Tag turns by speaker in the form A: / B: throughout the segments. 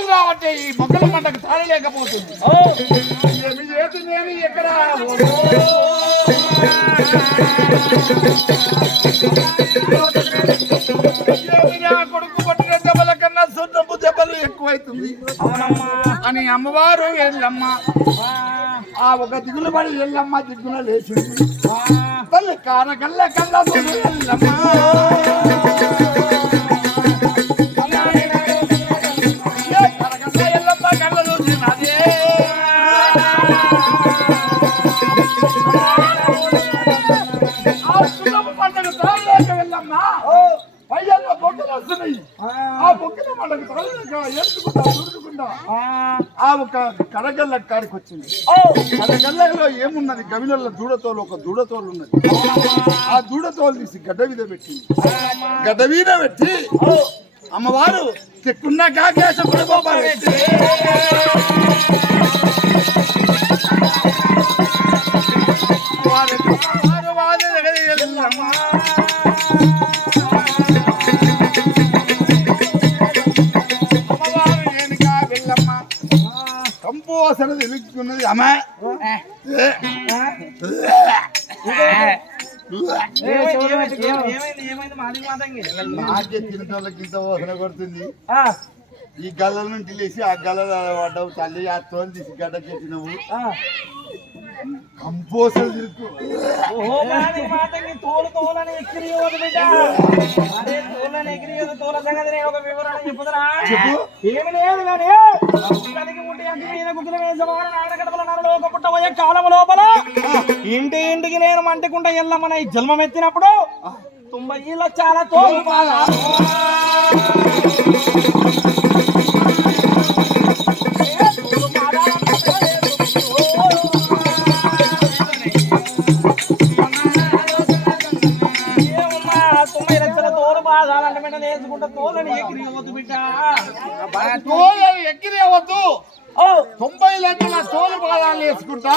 A: మొక్కలు రావట్టే ఈ ఏమి చేతి నేను ఎక్కడ? ఏమి నా కొడుకు పట్టిన దెబ్బల కన్నా దెబ్బలు ఎక్కువైతుంది.
B: అవునమ్మా.
A: అని అమ్మవారు ఎల్లమ్మ
B: ఆ,
A: ఒక దిగులు పడి ఎల్లమ్మ దిగున లేచింది.
B: ఆ,
A: తల్లి ముందు ఎల్లమ్మ పంటకు తాళలేక ఎల్లమ్మ పయ్యల్లో బొక్కలు వస్తున్నాయి.
B: ఆ,
A: బొక్కల పంటకు తాళలేక ఎత్తుకుంటా దుడుచుకుంటా
B: ఆ,
A: ఒక కడగల్ల కాడికి వచ్చింది.
B: ఓ.
A: కడగల్లలో ఏమున్నది? గవినల్ల దూడతోలు ఒక దూడతోలు ఉన్నది. ఆ దూడతోలు తీసి గడ్డ మీద పెట్టింది. గడ్డ మీద పెట్టి అమ్మవారు చెక్కున్న కాకేశ వారు- కంపు వాసన తెలుస్తున్నది అమ్మ నాకే తినటోళ్ళకి ఇంత వాసన కొడుతుంది
B: ఆ,
A: ఈ గల్ల నుండి లేచి ఆ గల్ల పడ్డావు తల్లి ఆ తోలు తీసి గడ్డకెట్టినవు
B: ఆ.
A: కంపోసలు తిరుగు.
B: ఓహో మాది మాతంగి తోలు తోలని ఎక్కిరియవద్దు బిడ్డ. అరే తోలని ఎక్కిరియదు తోల సంగతి నేను ఒక వివరణ చెప్పుదరా.
A: చెప్పు.
B: ఏమి లేదు కానీ కలిగి ఉంటే అంత మీద గుగ్గుల వేసవారు నాడగడపల నరలో ఒక పుట్ట పోయే కాలం లోపల ఇంటి ఇంటికి నేను మంటికుంట ఎల్లమ్మన ఈ జన్మం ఎత్తినప్పుడు తొంభై ఏళ్ళ చాలా తోలు బాగా తోలని ఎగిరియవద్దు బిడ్డ.
A: తొంభై లక్షల తోలు పాదాలు వేసుకుంటా.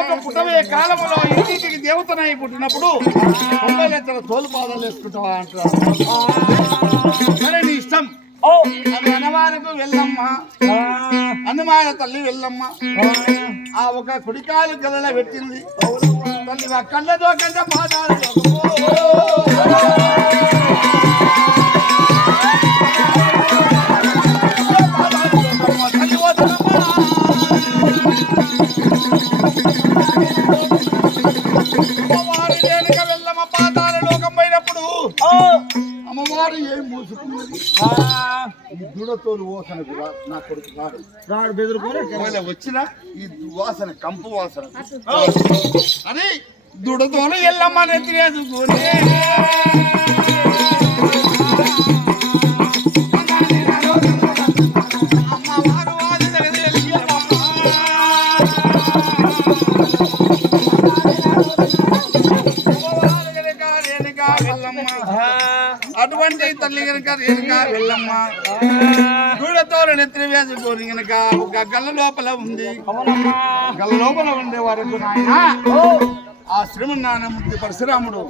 A: ఒక పుట్టవే కాలంలో ఇంటికి దేవతనై పుట్టినప్పుడు తొంభై లక్షల తోలు పాదాలు వేసుకుంటావా అంటారు సరే నీ ఇష్టం.
B: ఓ.
A: వెళ్ళమ్మ. హనుమాన తల్లి వెళ్ళమ్మ. ఆ ఒక కుడికాలు గదల పెట్టింది. తల్లి కళ్ళతో కంట పాదాలు ఈ దూడతోలు ఓసనకు రా నా కొడుకు రాడు
B: రాడు బెదిరిపోలే
A: ఒకవేళ వచ్చిన ఈ వాసన కంపు వాసన. అని దుడతోలు ఎల్లమ్మ నెత్తిరేసుకుని అమ్మవారు వాది అటువంటి తల్లి కనుక రేణుక వెళ్ళమ్మ. దూడతోలు నెత్తిన వేసుకొని గనక ఒక గల్ల లోపల ఉంది. గల్ల లోపల ఉండే వరకు నాయన ఆ శ్రీమన్నారాయణమూర్తి పరశురాముడు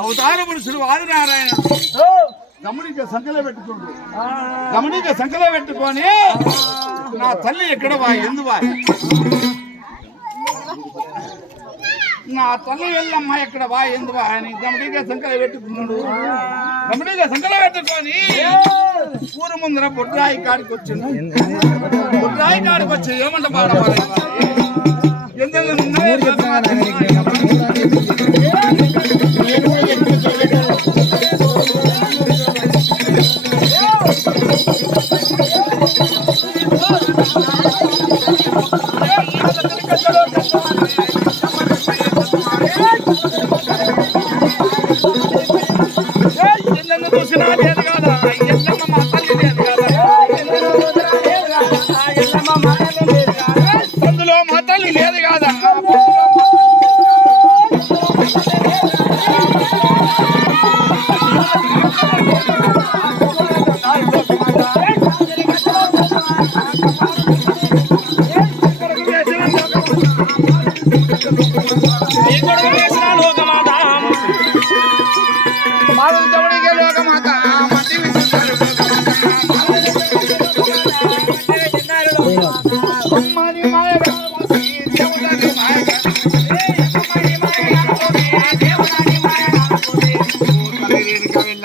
A: అవతార పురుషుడు
B: ఆదినారాయణ.
A: గమనిక సంఖ్యలో పెట్టుకుంటు గమనిక సంఖ్యలో పెట్టుకొని నా తల్లి ఎక్కడ వా ఎందు నా తల్లి వెళ్ళమ్మ ఎక్కడ వా ఎందు వా అని గమనిక సంఖ్యలో పెట్టుకున్నాడు. గమనిక సంఖ్యలో పెట్టుకొని ఊరు ముందర బొడ్రాయి కాడికి వచ్చిండు. బొడ్రాయి కాడికి వచ్చి ఏమంట పాడవాలి ఎందుకు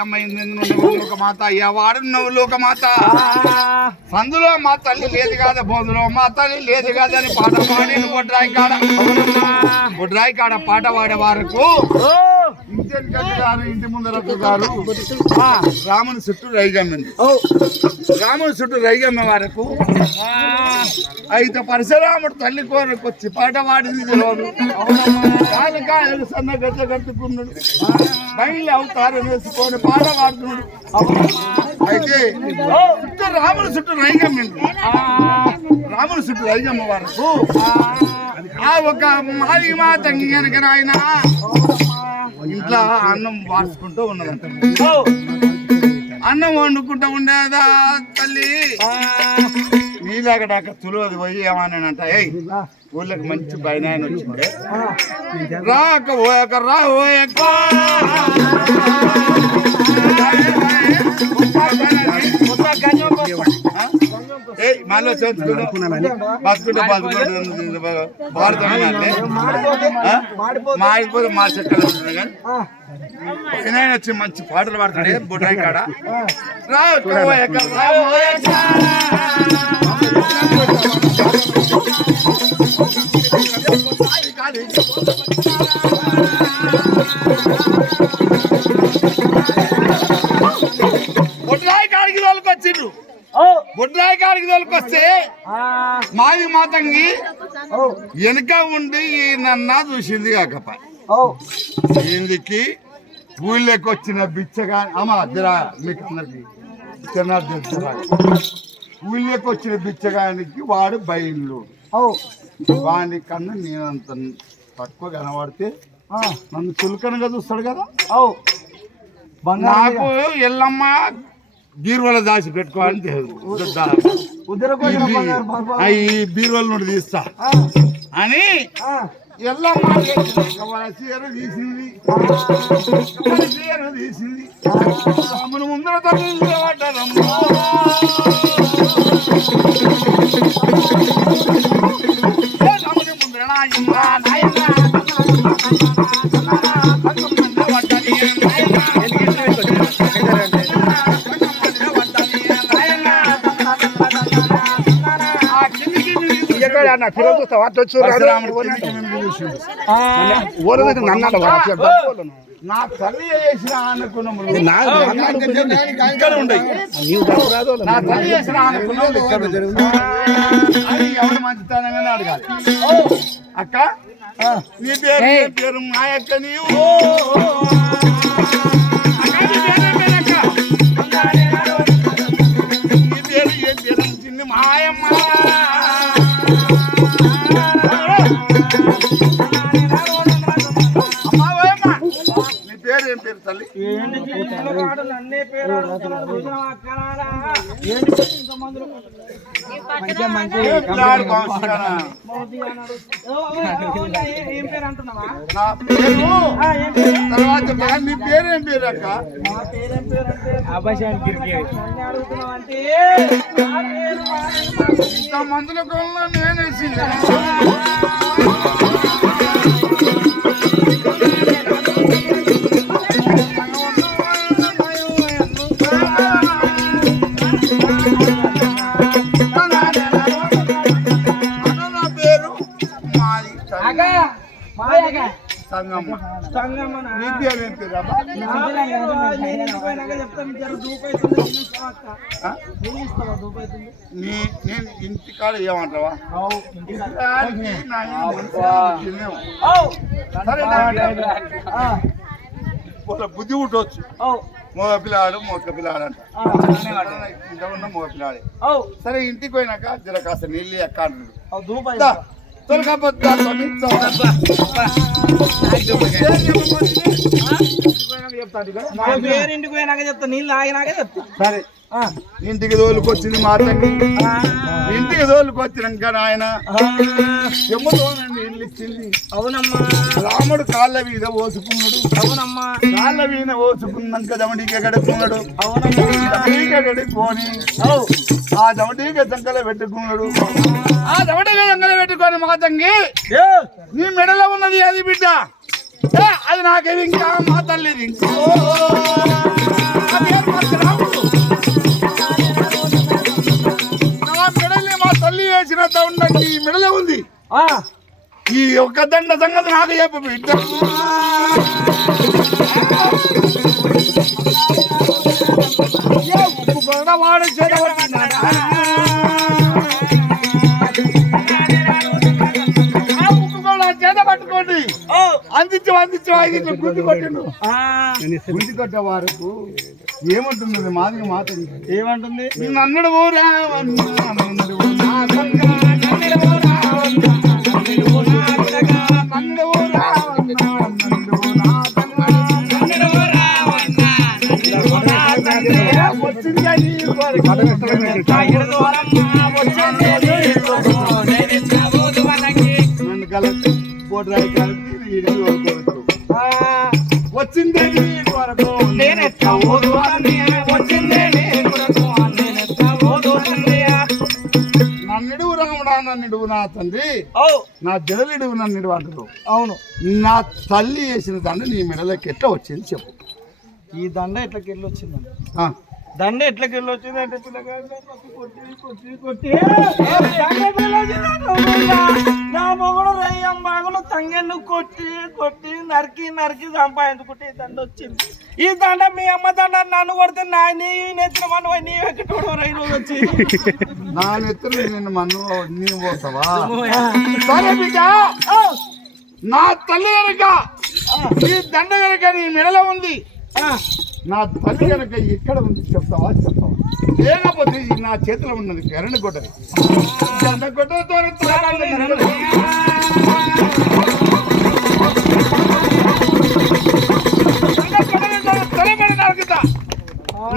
A: అమ్మాయి లోకమాత మతి విసిస్తారు మాత నువ్వు సందులో మా తల్లి లేదు కాదా బొందులో మా తల్లి లేదు కాదా అని పాట పాడి బొడ్రాయి కాడ. బొడ్రాయి కాడ పాట పాడే వరకు గారు ఇంటి ముందర గారు. రాముని చుట్టూ రైగమ్మింది రాముని చుట్టూ రైగమ్మ వరకు. అయితే పరశురాముడు తల్లి కోరకు వచ్చి పాట పాడింది కాలు సన్న గచ్చ కట్టుకున్నాడు. బయలు అవుతారు వేసుకొని పాట పాడుతున్నాడు. అయితే చుట్టూ రాముని చుట్టూ రైగమ్మింది రాముని చుట్టూ రైగమ్మ వరకు. ఆ ఒక మాది మా తంగి కనుక నాయన ఇంట్లో అన్నం వార్చుకుంటూ ఉన్నదంట. అన్నం వండుకుంటూ ఉండేదా తల్లి? నీలాగడాక తులవది పోయి ఏమన్నానంట ఏయ్ ఊళ్ళకి మంచి పైన వచ్చింది. రాక పోయాక రా పోయాక ఏయ్ మాలో చదువుకుంటా బతుకుంటే బతుకుంటే భారతమే మాడిపోతే మా చెక్కలు ఉంటుంది కానీ వినాయన వచ్చి మంచి పాటలు పాడతాడే బుడ్రాయి కాడ రా ఓయక రా ఓయక బుడ్రాయి తోలుకొచ్చిండ్రు బుడ్రాయి కాడికి తోలుకొస్తే మాది మాతంగి వెనుక ఉండి నన్న చూసింది కాకప ఇందుకి ఊళ్ళోకి వచ్చిన బిచ్చగా అమ్మ జరా మీకు అందరికి ఊళ్ళోకి వచ్చిన బిచ్చగానికి వాడు బయలు వాడి కన్నా నేనంత తక్కువ కనబడితే నన్ను చులకనగా చూస్తాడు కదా? నాకు ఎల్లమ్మ బీరువాల దాచి పెట్టుకోవాలని ఈ ఈ బీరువాల నుండి తీస్తా. అని ఎల్లమ్మ చీర తీసింది. చీర ముందర నాయమ్మ, నాయమ్మ. నా ఉండయి నా తల్లి చేసిన ఎవరు? మంచితనంగానే అడగాలి. అక్క. నీ పేరు నీ పేరు మా యొక్క నీవు అమ్మా ఓయమ్మ ఏం పేరు
B: అంటున్నావా
A: పేరు తర్వాత పేరు నీ పేరు అక్క
B: మా పేరేం పేరు అంటే నన్ను అడుగుతున్నావంటే నా
A: ఇంత మందుల కొలను నేనేసి
B: నేను
A: ఇంటికాడ ఏమంటావా? బుద్ధి ఉండొచ్చు మగ పిల్లాడు మొక్క పిల్లాడు అంట ఇంత ఉన్న మగ పిల్లాడే సరే ఇంటికి పోయినాక జర కాస్త నీళ్ళు ఎక్క
B: అవు, దూపై.
A: దా, త్వరగా పో, దా, స్వామి, త్వరగా రా.
B: నా పేరు ఇంటికి పోయినాక చెప్తా నీళ్ళు ఆగినాక చెప్తా
A: సరే ఇంటికి తోలుకొచ్చింది మా
B: ఆ,
A: ఇంటికి తోలుకొచ్చినాక ఆయన ఇల్లు ఇచ్చింది
B: అవునమ్మా
A: రాముడు కాళ్ళ మీద పోసుకున్నాడు
B: అవునమ్మా
A: కాళ్ళ మీద పోసుకున్నాక దమడికి గడుపుకున్నాడు
B: అవునమ్మా
A: దమడికి
B: అవు,
A: ఆ దమడికి సంకల పెట్టుకున్నాడు ఆ దమడికి సంకల పెట్టుకొని మాతంగి
B: ఏ,
A: నీ మెడలో ఉన్నది అది బిడ్డ అది నాకేది ఇంకా మా తల్లిది ఇంకా
B: ఆ,
A: ఈ ఒక్క దండ సంగతి నాకు చెప్పు బిడ్డ. వాడు పట్టుకోండి. అందించు అందించు ఇట్లా గుంజి కొట్టిండు. గుంజి కొట్టే వరకు ఏమంటుంది? మాదిగా మాట
B: ఏమంటుంది?
A: నన్నుడు అన్నడు నన్నుడు ఊరావన్నా, నన్నుడు ఊరావన్నా, నన్నుడు నన్నుడు నా తండ్రి. నా జడలిడు నన్నుడు అంటారు
B: అవును.
A: నా తల్లి వేసిన దండ నీ మెడలోకి ఎట్లా వచ్చింది చెప్పు.
B: ఈ దండ ఎట్లకి వెళ్ళి వచ్చిందండి? దండ ఎట్లా వచ్చిందంటే నా మొగుడు రయ్యం బాగులు తంగెళ్ళు కొట్టి కొట్టి నరికి నరికి సంపాదించుకుంటే ఈ దండ వచ్చింది. ఈ దండ మీ అమ్మ దండ నన్ను కొడితే నా నీ నెత్తిన మన నీ ఎక్కడో రైలు వచ్చి.
A: నా నెత్తులు నిన్ను మన్ను నీవు పోతావా? సరే బిడ్డ. నా తల్లి కనుక ఈ దండ కనుక నీ మెడలో ఉంది. నా తల్లి కనుక ఇక్కడ ఉంది చెప్తావా? చెప్తావా? లేకపోతే ఇది నా చేతిలో ఉన్నది కరెంట్ కొట్టది దండ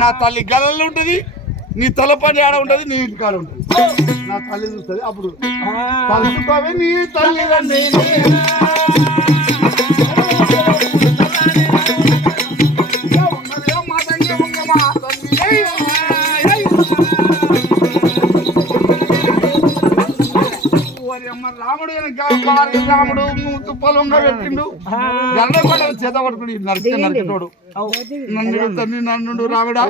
A: నా తల్లి గలలో ఉంటుంది నీ తల పని ఆడ ఉంటది నీ ఇంటి కాడ ఉంటుంది. నా తల్లి చూస్తుంది అప్పుడు. నీ తల్లి రాముడు రాముడు తుప్పలంగా పెట్టిండు. గండ కూడా చేత పట్టుకుని నరికి నరికినోడు నన్ను తండ్రి నన్ను రాముడా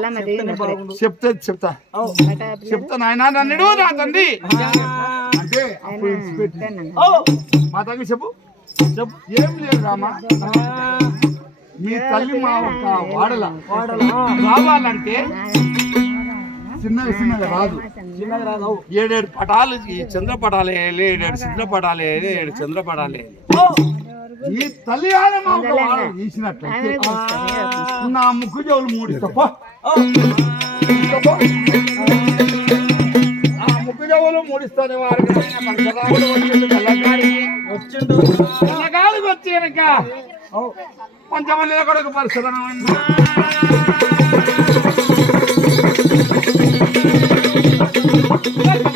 A: చెప్తే చెప్తా. చెప్తా నాయన నన్నుడు నా తండ్రి. అంటే మా తల్లి చెప్పు. చెప్పు. ఏం లేదు రామా. మీ తల్లి మా వాడల. రావాలంటే చిన్నగా చిన్నగా రాదు.
B: చిన్నది రాదు.
A: ఏడేడు పటాలు ఈ చంద్ర పటాలు వేయాలి ఏడేడు చిన్న పటాలు వేయాలి ఏడు చంద్ర పటాలు వేయాలి ఈ తల్లి తీసినట్లయితే నా ముక్కు చెవులు మూడు తప్ప ఆ. ముక్కు చెవులు మూడిస్తానే వారికి పంచదారులు వచ్చిండు తెల్లగాడికి
B: వచ్చిండు
A: తెల్లగాడికి వచ్చి వెనక.
B: ఓ,
A: పంచమల్లి కొడుకు పరిశుభ్రం Suelta.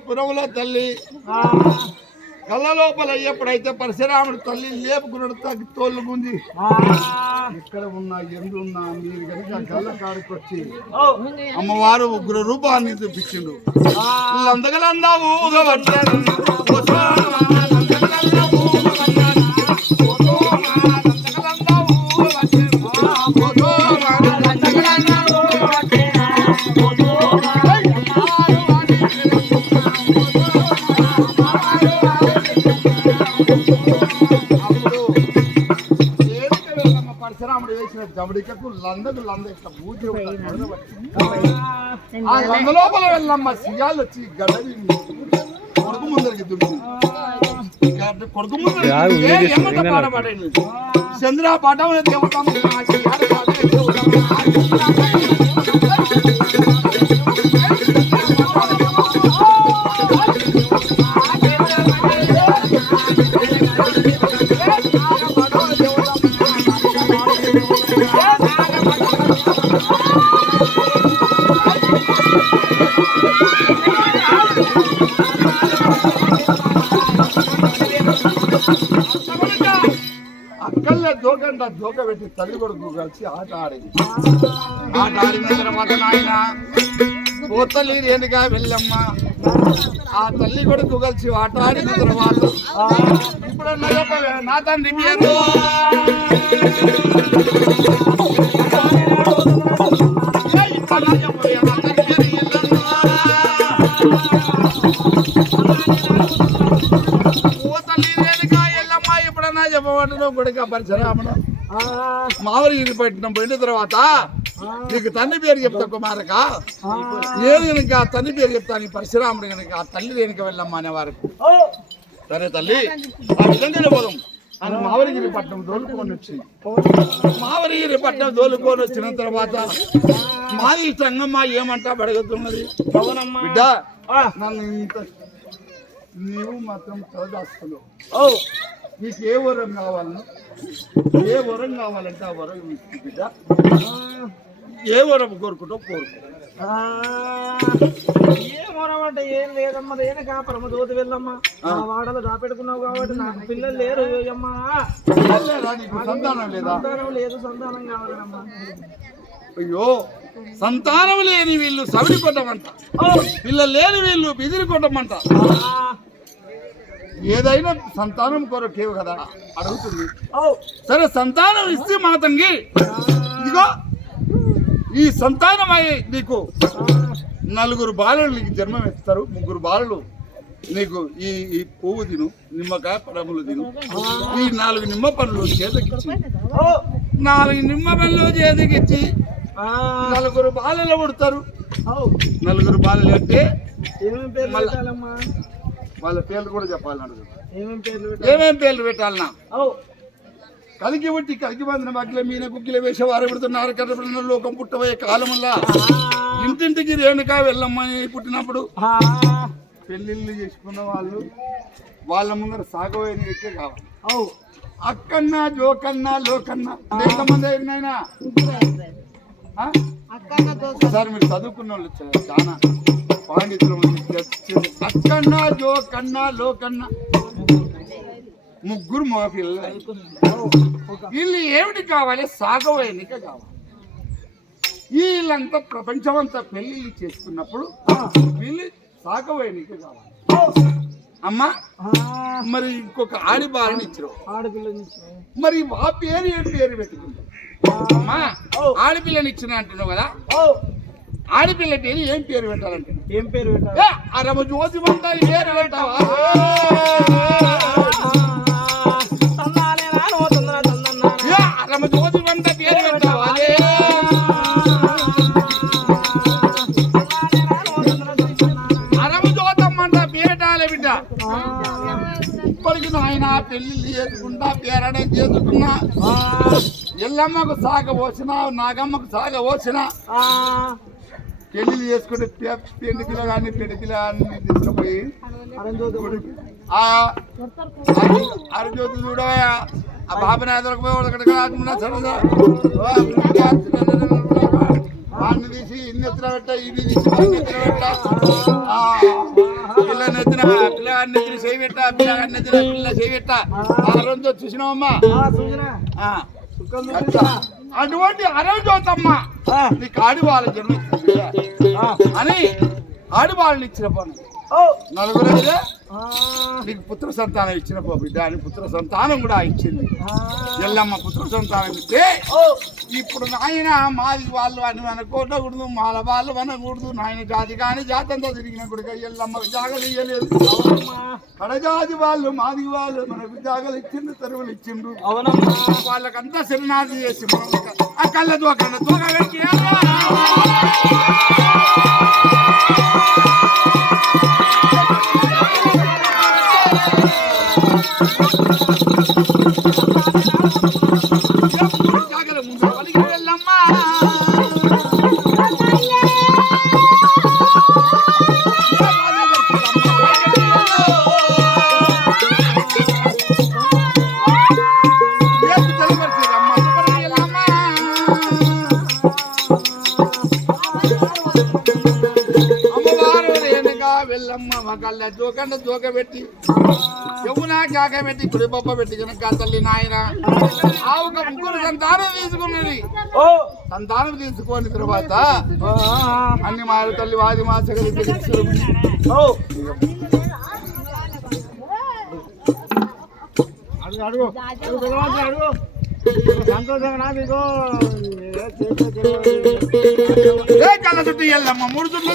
A: నరసింహపురంలో తల్లి. కళ్ళ లోపల ఎప్పుడైతే పరశురాముడు తల్లి లేపుకున్నాడు తగ్గి
B: ఆ,
A: ఇక్కడ ఉన్న ఎందున్నా మీరు కనుక కళ్ళ కాడికి వచ్చి
B: ఓ,
A: అమ్మవారు ఉగ్ర రూపాన్ని చూపించిండు.
B: ఆ,
A: లందగలందా జబడికకు లందకు లంద. ఇట్లా ఉంటుంది. ఆ లంద. లోపల వెళ్ళమ్మ సిగాలు వచ్చి గడవి కొడుకు ముందరికి దుమ్ము. కొడుకు ముందర పాడబడండి చంద్ర పటం దేవతం జోకంట పెట్టి తల్లి కొడుకు కలిసి ఆట ఆడింది. ఆట ఆడిన తర్వాత నాయన ఓ తల్లి రేణుగా వెళ్ళమ్మ. ఆ తల్లి కొడుకు కలిసి ఆట ఆడిన తర్వాత ఇప్పుడు నా తండ్రి పేరు. ఏ ఇప్పుడు నా చెప్పయ్యా, ఓ తల్లి రేణుగా ఎల్లమ్మ చెప్పబడ్డను కొడుక పరిశరామను
B: ఆ,
A: మావరి ఇల్లు పెట్టిన పోయిన తర్వాత నీకు తండ్రి పేరు చెప్తా కుమారక. ఏది కనుక ఆ తండ్రి పేరు చెప్తా నీ పరశురాముడు కనుక ఆ తల్లి దేనికి వెళ్ళమ్మా అనే వారికి సరే తల్లి ఆ విధంగానే పోదాం అని మావరిగిరి పట్నం దోలుకొని వచ్చి మావరిగిరి పట్నం దోలుకొని వచ్చిన తర్వాత మాది సంగమ్మ ఏమంటా బడగతున్నది
B: అవునమ్మా.
A: బిడ్డ నన్ను ఇంత నీవు మాత్రం చదదాస్తున్నావు
B: ఓ,
A: నీకు ఏ వరం కావాలను ఏ వరం కావాలంటే ఆ వరం బిడ్డ. ఏ వరం కోరుకుంటావు కోరుకో
B: ఆ, ఏమోనమంటే ఏం లేదమ్మా దేని కాపరమ్మ దోతి వెళ్ళమ్మా. ఆ. వాడలో దాపెట్టుకున్నావు కాబట్టి నాకు పిల్లలు లేరు అమ్మా
A: సంతానం లేదా?
B: సంతానం లేదు సంతానం కావాలమ్మా
A: అయ్యో సంతానం లేని వీళ్ళు సవిడి కొట్టమంట. పిల్లలు లేని వీళ్ళు బిదిరి కొట్టమంట. ఏదైనా సంతానం కొరకేవు కదా? అడుగుతుంది. సరే సంతానం ఇస్తే మా తంగి ఇదిగో ఈ సంతానమై నీకు నలుగురు బాలలు నీకు జన్మం ఇస్తారు. ముగ్గురు బాలలు నీకు ఈ ఈ పువ్వు తిను నిమ్మకాయ పడములు తిను. ఈ నాలుగు నిమ్మ పనులు చేతకిచ్చి. నాలుగు నిమ్మ పనులు చేతకిచ్చి నలుగురు బాలలు పుడతారు. నలుగురు బాలలు అంటే వాళ్ళ పేర్లు కూడా చెప్పాలి అడుగు
B: ఏమేం పేర్లు
A: పెట్టాలన్నా? కలిగి పుట్టి కలిగి బందిన బగ్గిల మీన కుక్కిల వేసే వారు పెడుతున్నారు. కర్రపడిన లోకం పుట్టబోయే కాలమల్లా ఇంటింటికి రేణుకా వెళ్ళమ్మని పుట్టినప్పుడు పెళ్ళిళ్ళు చేసుకున్న వాళ్ళు వాళ్ళ ముందర సాగబోయే ఎక్కే కావాలి. అక్కన్నా జోకన్నా లోకన్నా. ఎంతమంది? ఒకసారి మీరు చదువుకున్న వాళ్ళు చాలా. పాండితులు మంది చెప్పారు. అక్కన్నా జోకన్నా లోకన్నా. ముగ్గురు మా పిల్లలు. వీళ్ళు ఏమిటి కావాలి? సాగవైనిక కావాలి. వీళ్ళంతా ప్రపంచమంతా పెళ్ళిళ్ళు చేసుకున్నప్పుడు వీళ్ళు సాగవైనిక కావాలి. అమ్మా మరి ఇంకొక ఆడి బాలని ఇచ్చారు. మరి ఆ పేరు ఏం పేరు పెట్టుకుంటాం అమ్మా ఆడపిల్లని ఇచ్చిన అంటున్నావు కదా?
B: ఓ
A: ఆడపిల్ల పేరు ఏం పేరు పెట్టాలంటే?
B: ఏం పేరు
A: అరమ జ్యోతి వంట పేరు పెట్టావా అరమ జ్యోతి వంట పేరు పెట్టావా అరమ జ్యోతమ్మంట పేరటాలే బిడ్డ. ఇప్పటికి నాయన పెళ్ళి చేసుకుంటా పేరడం చేసుకున్నా. ఎల్లమ్మకు సాగ పోసిన నాగమ్మకు సాగ పోసిన. పెళ్ళి చేసుకుంటే పెళ్ళి పిల్ల కానీ పెళ్ళి కానీ తీసుకుపోయి ఆ అరజ్యోతి చూడవా ఆ బాబుని ఎదురుకుపోయి వాడిని తీసి ఇన్ని ఎత్తున పెట్ట ఇది తీసి ఎత్తున పెట్ట. నెత్తిన చేయి పెట్ట పిల్లగాడి నెత్తిన పిల్ల చేయి పెట్ట. ఆ రోజు చూసినావమ్మా?
B: ఆ, చూసినా
A: ఆ,
B: సుఖం
A: అట్లా. అటువంటి అరవతమ్మ
B: ఆ,
A: నీకు ఆడి వాళ్ళ జన్మ
B: ఆ.
A: అని ఆడి వాళ్ళని ఇచ్చిన పని
B: ఓ
A: నలుగురు నీకు పుత్ర సంతానం ఇచ్చిన బిడ్డ అని పుత్ర సంతానం కూడా ఇచ్చింది. ఎల్లమ్మ పుత్ర సంతానం ఇస్తే
B: ఓ.
A: ఇప్పుడు నాయన మాది వాళ్ళు అని అనకూడదు మాల వాళ్ళు అనకూడదు నాయన జాతి కానీ జాతి అంతా తిరిగిన కొడుక ఎల్లమ్మ జాగలు ఇయ్యలేదు. కడజాతి వాళ్ళు మాది వాళ్ళు మనకు జాగలు ఇచ్చిండు తరువులు ఇచ్చిండు.
B: అవునమ్మా.
A: వాళ్ళకంతా శరణార్థి చేసి మనం ఆ కళ్ళ దోకండ వెళ్ళమ్మా ఏసు తలపరిచిరమ్మ, తలపరిచిరమ్మ. అమ్మవారు వెళ్ళమ్మ కాక పెట్టి కుడి బొబ్బ పెట్టి కనుక తల్లి నాయన. ఆ ఒక ముగ్గురు సంతానం తీసుకున్నది.
B: ఓ.
A: సంతానం తీసుకున్న తర్వాత అన్ని మారు తల్లి వాది మా సగలి తెలుసు
B: ఓ.
C: అడుగు అడుగు. సంతోషంగా మీకు
A: ఏ కళ్ళ చుట్టూ ఎల్లమ్మ మూడు చుట్టూ